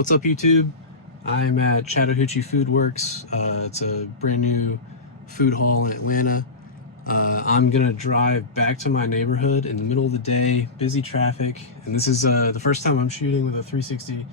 What's up, YouTube? I'm at Chattahoochee Food Works. It's a brand new food hall in Atlanta. I'm gonna drive back to my neighborhood in the middle of the day, busy traffic, and this is the first time I'm shooting with a 360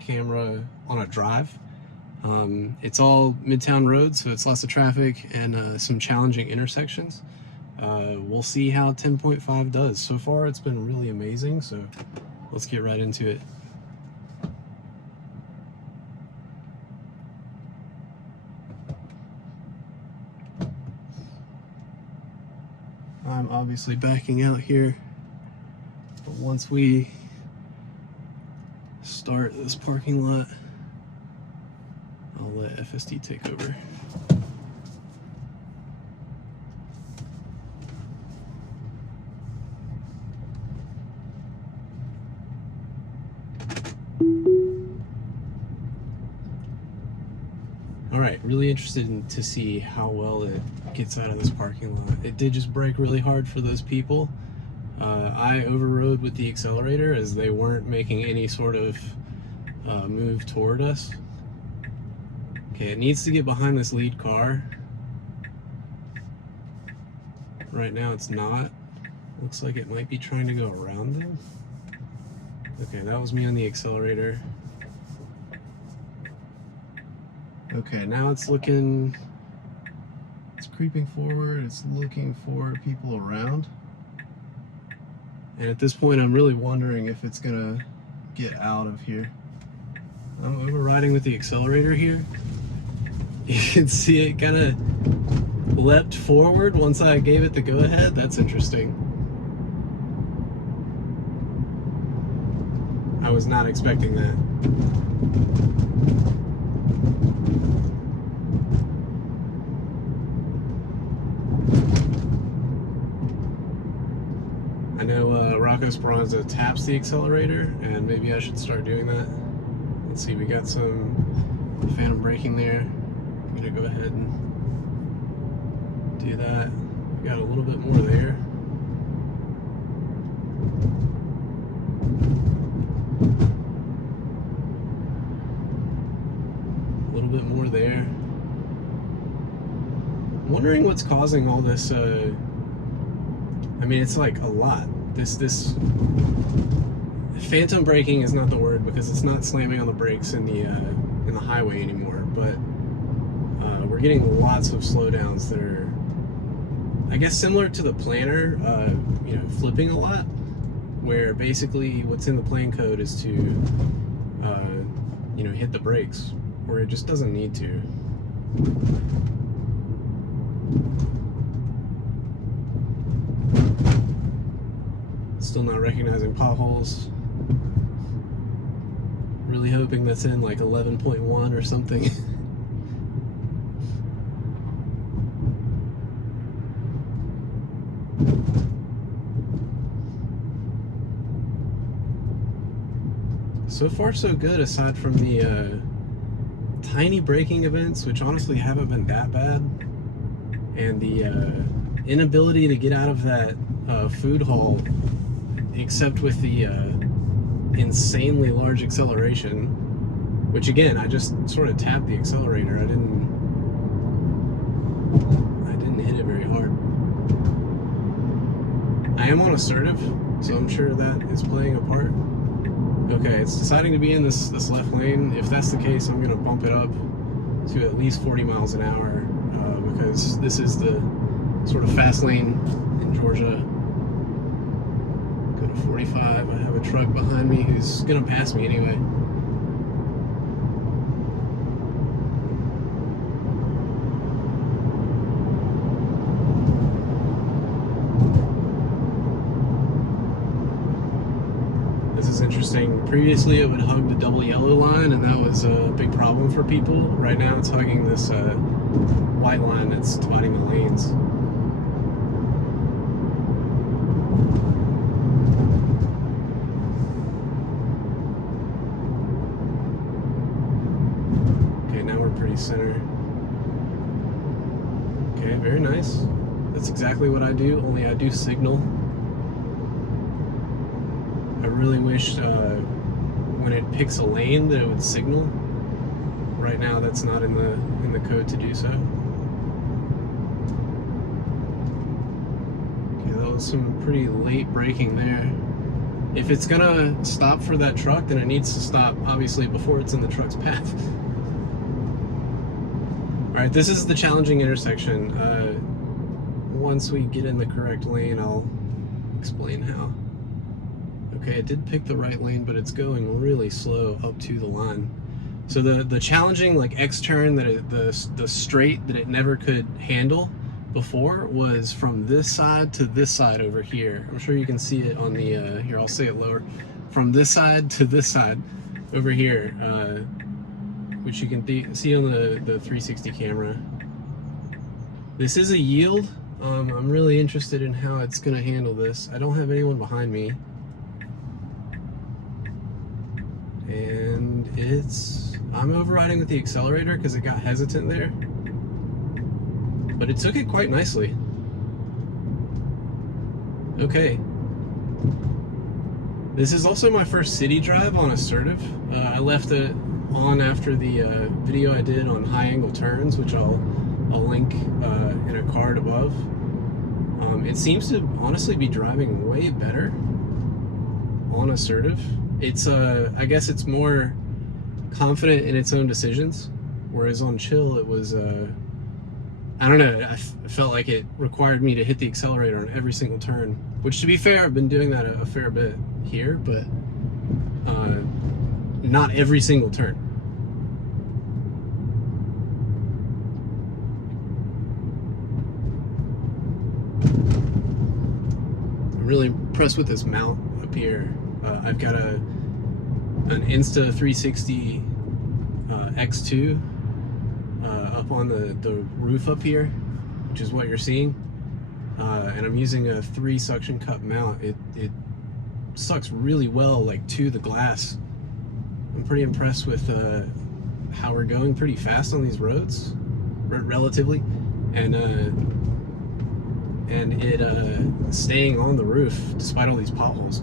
camera on a drive. It's all Midtown roads, so it's lots of traffic and some challenging intersections. We'll see how 10.5 does. So far, it's been really amazing, so let's get right into it. I'm obviously backing out here, but once we start this parking lot, I'll let FSD take over. Alright, really interested to see how well it gets out of this parking lot. It did just brake really hard for those people. I overrode with the accelerator as they weren't making any sort of move toward us. Okay, it needs to get behind this lead car. Right now it's not. Looks like it might be trying to go around them. Okay, that was me on the accelerator. Okay, now it's creeping forward, it's looking for people around. And at this point, I'm really wondering if it's gonna get out of here. I'm overriding with the accelerator here. You can see it kind of leapt forward once I gave it the go-ahead. That's interesting. I was not expecting that. I know Rocco Speranza taps the accelerator, and maybe I should start doing that. Let's see, we got some phantom braking there. I'm gonna go ahead and do that. We got a little bit more there. A little bit more there. I'm wondering what's causing all this, I mean, it's like a lot. This phantom braking is not the word because it's not slamming on the brakes in the highway anymore, but we're getting lots of slowdowns that are, I guess, similar to the planner, you know, flipping a lot, where basically what's in the plan code is to, you know, hit the brakes where it just doesn't need to. Still not recognizing potholes. Really hoping that's in like 11.1 or something. So far so good, aside from the tiny braking events, which honestly haven't been that bad, and the inability to get out of that food hall except with the insanely large acceleration, which again, I just sort of tapped the accelerator. I didn't hit it very hard. I am on Assertive, so I'm sure that is playing a part. Okay, it's deciding to be in this left lane. If that's the case, I'm gonna bump it up to at least 40 miles an hour because this is the sort of fast lane in Georgia. 45. I have a truck behind me who's gonna pass me anyway. This is interesting. Previously it would hug the double yellow line, and that was a big problem for people. Right now it's hugging this white line that's dividing the lanes. Pretty center. Okay, very nice. That's exactly what I do, only I do signal. I really wish when it picks a lane that it would signal. Right now that's not in the code to do so. Okay, that was some pretty late braking there. If it's gonna stop for that truck, then it needs to stop obviously before it's in the truck's path. Alright, this is the challenging intersection. Once we get in the correct lane, I'll explain how. Okay, it did pick the right lane, but it's going really slow up to the line. So the challenging like X turn that the straight that it never could handle before was from this side to this side over here. I'm sure you can see it on the here. I'll say it lower. From this side to this side over here, which you can see on the 360 camera. This is a yield. I'm really interested in how it's going to handle this. I don't have anyone behind me. And I'm overriding with the accelerator because it got hesitant there. But it took it quite nicely. Okay. This is also my first city drive on Assertive. I left it on after the video I did on high angle turns, which I'll link in a card above. It seems to honestly be driving way better on Assertive. It's I guess it's more confident in its own decisions, whereas on chill it was I don't know, I felt like it required me to hit the accelerator on every single turn, which to be fair, I've been doing that a fair bit here, but not every single turn. I'm really impressed with this mount up here. I've got an Insta 360 X2 up on the roof up here, which is what you're seeing, and I'm using a 3 suction cup mount. It sucks really well like to the glass. I'm pretty impressed with how we're going pretty fast on these roads, relatively, and it staying on the roof despite all these potholes.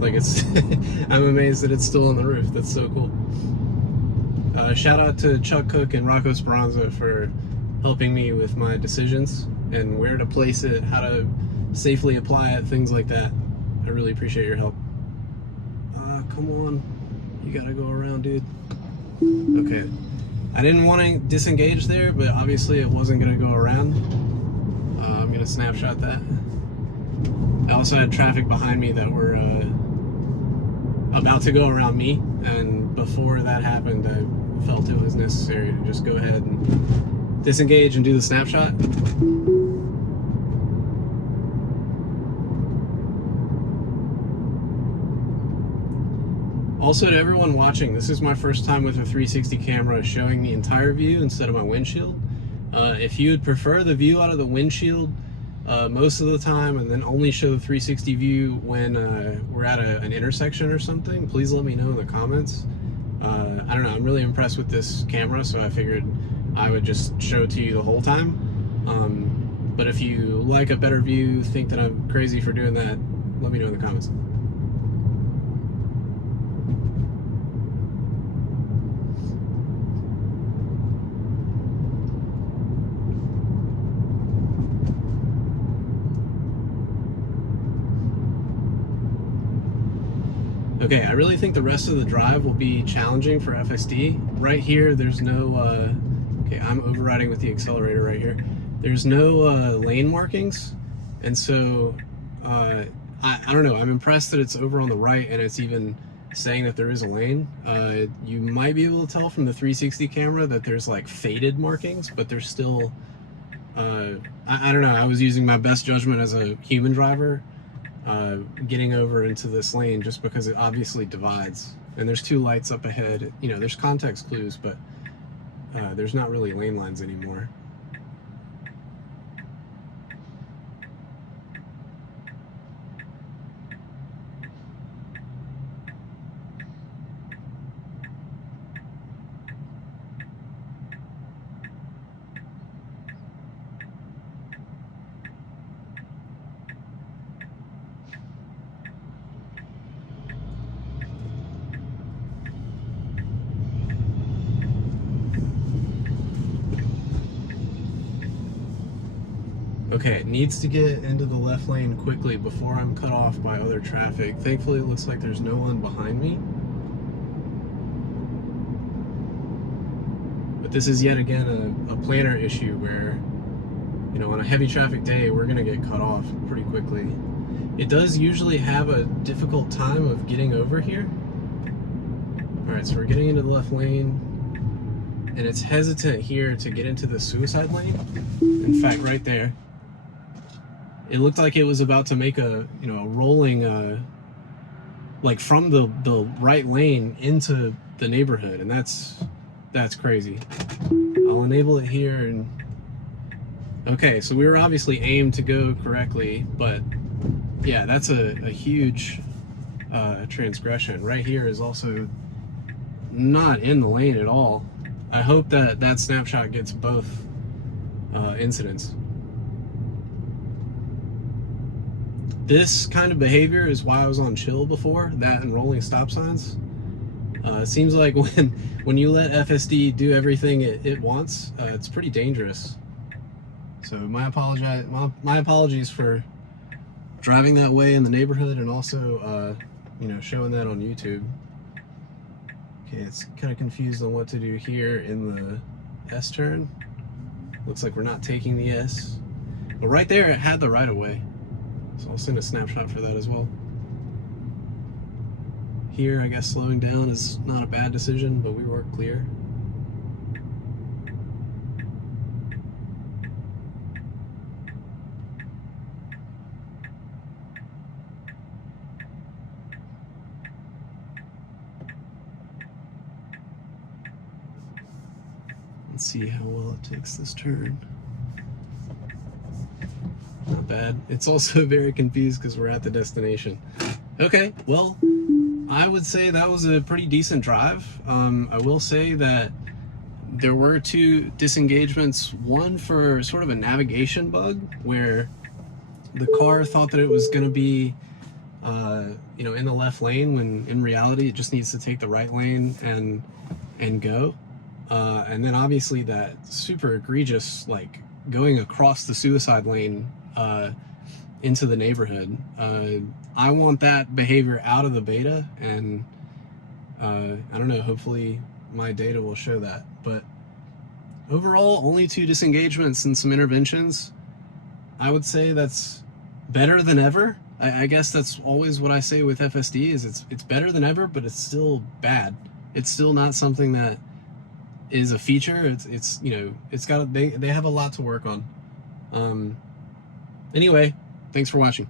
Like it's I'm amazed that it's still on the roof. That's so cool. Shout out to Chuck Cook and Rocco Speranza for helping me with my decisions and where to place it, how to safely apply it, things like that. I really appreciate your help. Come on, you gotta go around, dude. Okay, I didn't want to disengage there, but obviously it wasn't gonna go around. I'm gonna snapshot that. I also had traffic behind me that were about to go around me, and before that happened, I felt it was necessary to just go ahead and disengage and do the snapshot. Also, to everyone watching, this is my first time with a 360 camera showing the entire view instead of my windshield. If you would prefer the view out of the windshield most of the time, and then only show the 360 view when we're at an intersection or something, please let me know in the comments. I don't know, I'm really impressed with this camera, so I figured I would just show it to you the whole time. But if you like a better view, think that I'm crazy for doing that, let me know in the comments. Okay, I really think the rest of the drive will be challenging for FSD. Right here, there's no Okay, I'm overriding with the accelerator right here. There's no lane markings, and so I don't know. I'm impressed that it's over on the right and it's even saying that there is a lane. You might be able to tell from the 360 camera that there's like faded markings, but there's still, I don't know. I was using my best judgment as a human driver, getting over into this lane just because it obviously divides. And there's two lights up ahead. You know, there's context clues, but there's not really lane lines anymore. Okay, it needs to get into the left lane quickly before I'm cut off by other traffic. Thankfully, it looks like there's no one behind me. But this is yet again a planner issue where, you know, on a heavy traffic day, we're gonna get cut off pretty quickly. It does usually have a difficult time of getting over here. All right, so we're getting into the left lane, and it's hesitant here to get into the suicide lane. In fact, right there, it looked like it was about to make a, you know, a rolling, like from the right lane into the neighborhood, and that's crazy. I'll enable it here, and okay, so we were obviously aimed to go correctly, but yeah, that's a huge transgression. Right here is also not in the lane at all. I hope that that snapshot gets both incidents. This kind of behavior is why I was on chill before, that and rolling stop signs. It seems like when you let FSD do everything it wants, it's pretty dangerous. So my apologies for driving that way in the neighborhood, and also you know, showing that on YouTube. Okay, it's kind of confused on what to do here in the S turn. Looks like we're not taking the S, but right there it had the right of way. So I'll send a snapshot for that as well. Here, I guess slowing down is not a bad decision, but we were clear. Let's see how well it takes this turn. Not bad. It's also very confused because we're at the destination. Okay, well, I would say that was a pretty decent drive. I will say that there were two disengagements, one for sort of a navigation bug where the car thought that it was going to be you know, in the left lane, when in reality it just needs to take the right lane and go. And then obviously that super egregious, like going across the suicide lane into the neighborhood. I want that behavior out of the beta, and I don't know, hopefully my data will show that. But overall, only two disengagements and some interventions. I would say that's better than ever. I guess that's always what I say with FSD, is it's better than ever, but it's still bad. It's still not something that is a feature. It's you know, it's got they have a lot to work on. Anyway, thanks for watching.